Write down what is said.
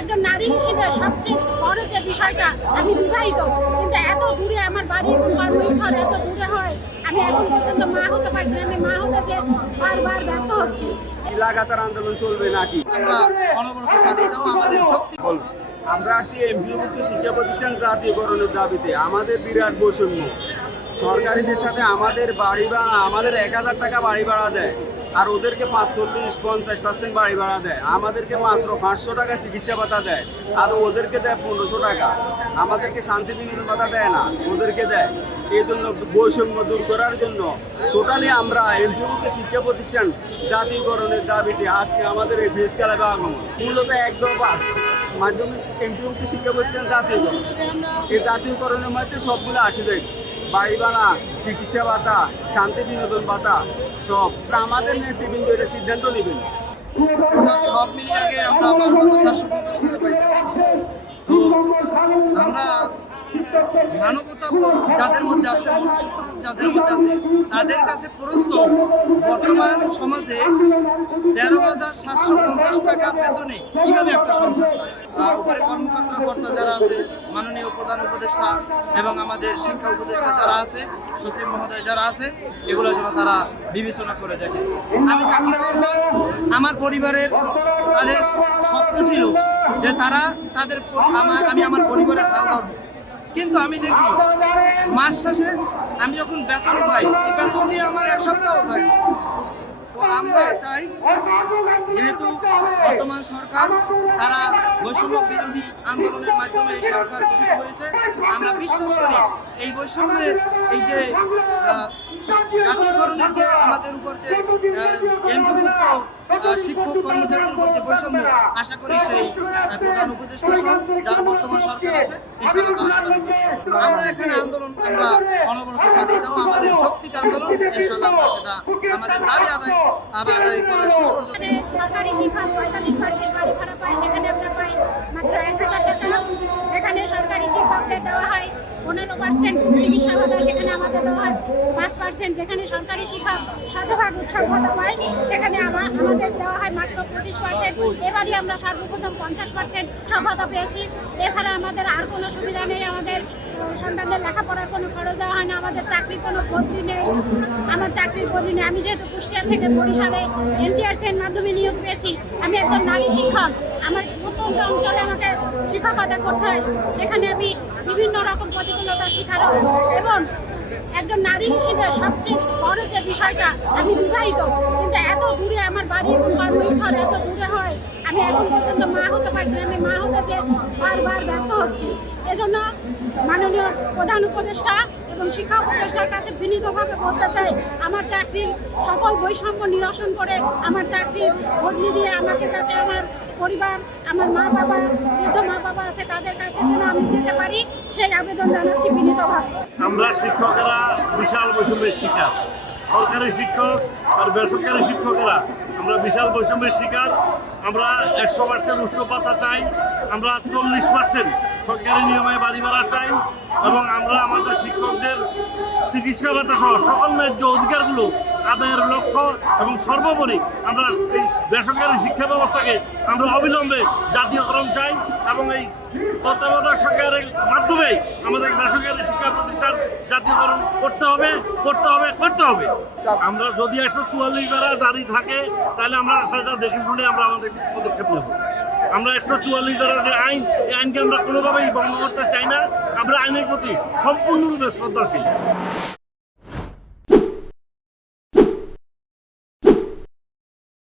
একজন নারী হিসেবে সবচেয়ে বড় যে বিষয়টা আমি বিবাহিত। কিন্তু এত দূরে আমার বাড়ি এবং কর্মস্থল এত দূরে হয় আমি এখন পর্যন্ত মা হতে পারছি আমি মা হতে যে বারবার ব্যর্থ হচ্ছি। লাগাতার আন্দোলন চলবে নাকি? আমরা অনবরত চালিয়ে যাব আমাদের শক্তি বলুন আমরা আসছি এমপিভুক্ত শিক্ষা প্রতিষ্ঠান জাতীয়করণের দাবিতে। আমাদের বিরাট বৈষম্য। সরকারিদের সাথে আমাদের বাড়ি ভাড়া আমাদের এক হাজার টাকা বাড়ি ভাড়া দেয়। আর ওদেরকে পাঁচ চল্লিশ পঞ্চাশ পার্সেন্ট বাড়ি ভাড়া দেয়। আমাদেরকে মাত্র পাঁচশো টাকা চিকিৎসা ভাতা দেয়। আর ওদেরকে দেয় পনেরোশো টাকা। আমাদেরকে শান্তি বিনোদন ভাতা দেয় না, ওদেরকে দেয়। এই জন্য বৈষম্য দূর করার জন্য টোটালি আমরা এমপিভুক্ত শিক্ষা প্রতিষ্ঠান জাতীয়করণের দাবিতে আজকে আমাদের এই প্রেস ক্লাবে আগমন। মূলত এক দফা মাধ্যমিক এমপিভুক্ত শিক্ষা প্রতিষ্ঠান জাতীয়করণ। এই জাতীয়করণের মধ্যে সবগুলো আসবে বাড়ি ভাড়া চিকিৎসা ভাতা শান্তি বিনোদন ভাতা সব আমাদের নেতৃবৃন্দ এটা সিদ্ধান্ত নেবেন। সব মিলিয়ে আগে আমরা বাংলাদেশ সাতশো পঞ্চাশ টাকা পাইতাম আমরা মানবতাবোধ যাদের মধ্যে আছে, মনুষ্যত্ববোধ যাদের মধ্যে আছে, তাদের কাছে প্রশ্ন, বর্তমান সমাজে তেরো হাজার সাতশো পঞ্চাশ টাকা বেতনে কীভাবে একটা সংসার চালায়? উপরে কর্মকর্তা, কর্তা যারা আছে, মাননীয় প্রধান উপদেষ্টা এবং আমাদের শিক্ষা উপদেষ্টা যারা আছে, সচিব মহোদয় যারা আছে, এগুলো যেন তারা বিবেচনা করে দেখে। আমি চাকরি হওয়ার পর আমার পরিবারের তাদের স্বপ্ন ছিল যে তারা তাদের আমার আমি আমার পরিবারের হাল ধরবো কিন্তু আমি দেখি মাস শেষে আমি যখন বেতন পাই বেতন দিয়ে আমার এক সপ্তাহ যায়। তো আমরা চাই যেহেতু বর্তমান সরকার, তারা বৈষম্য বিরোধী আন্দোলনের মাধ্যমে সরকার গঠিত হয়েছে, আমরা বিশ্বাস করি এই বৈষম্যের এই যে জাতীয়করণের যে আমাদের উপর যে এমপিভুক্ত শিক্ষক কর্মচারীদের উপর যে বৈষম্য, আশা করি সেই প্রধান উপদেষ্টা সহ যারা বর্তমান সরকার আছে, ইনশাআল্লাহ তারা সেটা আমরা এখানে আন্দোলন, আমরা অনবরত চালিয়ে যাব। আমাদের যৌক্তিক আন্দোলন, ইনশাআল্লাহ আমরা সেটা আমাদের দাবি আদায় পর্যন্ত সরকারি শিক্ষক পঁয়তাল্লিশ পার্সেন্ট বাড়ি ভাড়া পায়, সেখানে আমরা পাই মাত্র সরকারি শিক্ষকদের দেওয়া হয়, পনেরো পার্সেন্ট চিকিৎসা ভাতা সেখানে আমাদের দেওয়া হয়। পার্সেন্ট যেখানে সরকারি শিক্ষক শতভাগ উৎসব ভাতা পায় সেখানে আমা- আমাদের দেওয়া হয় মাত্র পঁচিশ পার্সেন্ট। এবারই আমরা সর্বপ্রথম পঞ্চাশ পার্সেন্ট ভাতা পেয়েছি। এছাড়া আমাদের আর কোনো সুবিধা নেই, আমাদের সন্তানদের লেখাপড়ার কোনো খরচ দেওয়া হয় না, আমাদের চাকরির কোনো বদলি নেই, আমার চাকরির বদলি নেই। আমি যেহেতু কুষ্টিয়া থেকে বরিশালে এনটিআরসি এর মাধ্যমে নিয়োগ পেয়েছি, আমি একজন নারী শিক্ষক। আমার প্রত্যন্ত অঞ্চলে আমাকে শিক্ষকতা কোথায় যেখানে আমি বিভিন্ন রকম প্রতিকূলতার শিকার হই এবং একজন নারী হিসেবে সবচেয়ে বড় যে বিষয়টা, আমি বিবাহিত, কিন্তু এত দূরে আমার বাড়ি এবং কর্মস্থল এত দূরে হয় আমি এখন পর্যন্ত মা হতে পারছি। আমি মা হতে যে বারবার ব্যর্থ হচ্ছি এজন্য মাননীয় প্রধান উপদেষ্টা এবং শিক্ষা উপদেষ্টার কাছে বিনীতভাবে বলতে চাই, আমার চাকরির সকল বৈষম্য নিরসন করে আমার চাকরি বদলি দিয়ে আমাকে যাতে আমার পরিবার, আমার মা বাবা, বৃদ্ধ মা বাবা আছে তাদের কাছে যেন আমি যেতে পারি, সেই আবেদন জানাচ্ছি বিনীতভাবে আমরা শিক্ষকেরা বিশাল বৈষম্যের শিকার সরকারি শিক্ষক আর বেসরকারি শিক্ষকেরা আমরা বিশাল বৈষম্যের শিকার, আমরা একশো পার্সেন্ট উৎসব পাতা চাই, আমরা চল্লিশ পার্সেন্ট সরকারি নিয়মে বাড়ি ভাড়া চাই এবং আমরা আমাদের শিক্ষকদের চিকিৎসা ভাতা সহ সকল ন্যায্য অধিকারগুলো আদায়ের লক্ষ্য এবং সর্বোপরি আমরা এই বেসরকারি শিক্ষা ব্যবস্থাকে আমরা অবিলম্বে জাতীয়করণ চাই এবং এই তত্ত্বাবধায়ক সরকারের মাধ্যমে আমাদের বেসরকারি প্রতিষ্ঠান জাতীয়করণ করতে হবে করতে হবে করতে হবে। আমরা যদি একশো চুয়াল্লিশ দ্বারা জারি থাকে, তাহলে আমরা সেটা দেখে শুনে আমরা আমাদের পদক্ষেপ নেব। আমরা একশো চুয়াল্লিশ দ্বারা যে আইন, এই আইনকে আমরা কোনোভাবেই ভঙ্গ করতে চাই না। আমরা আইনের প্রতি সম্পূর্ণরূপে শ্রদ্ধাশীল।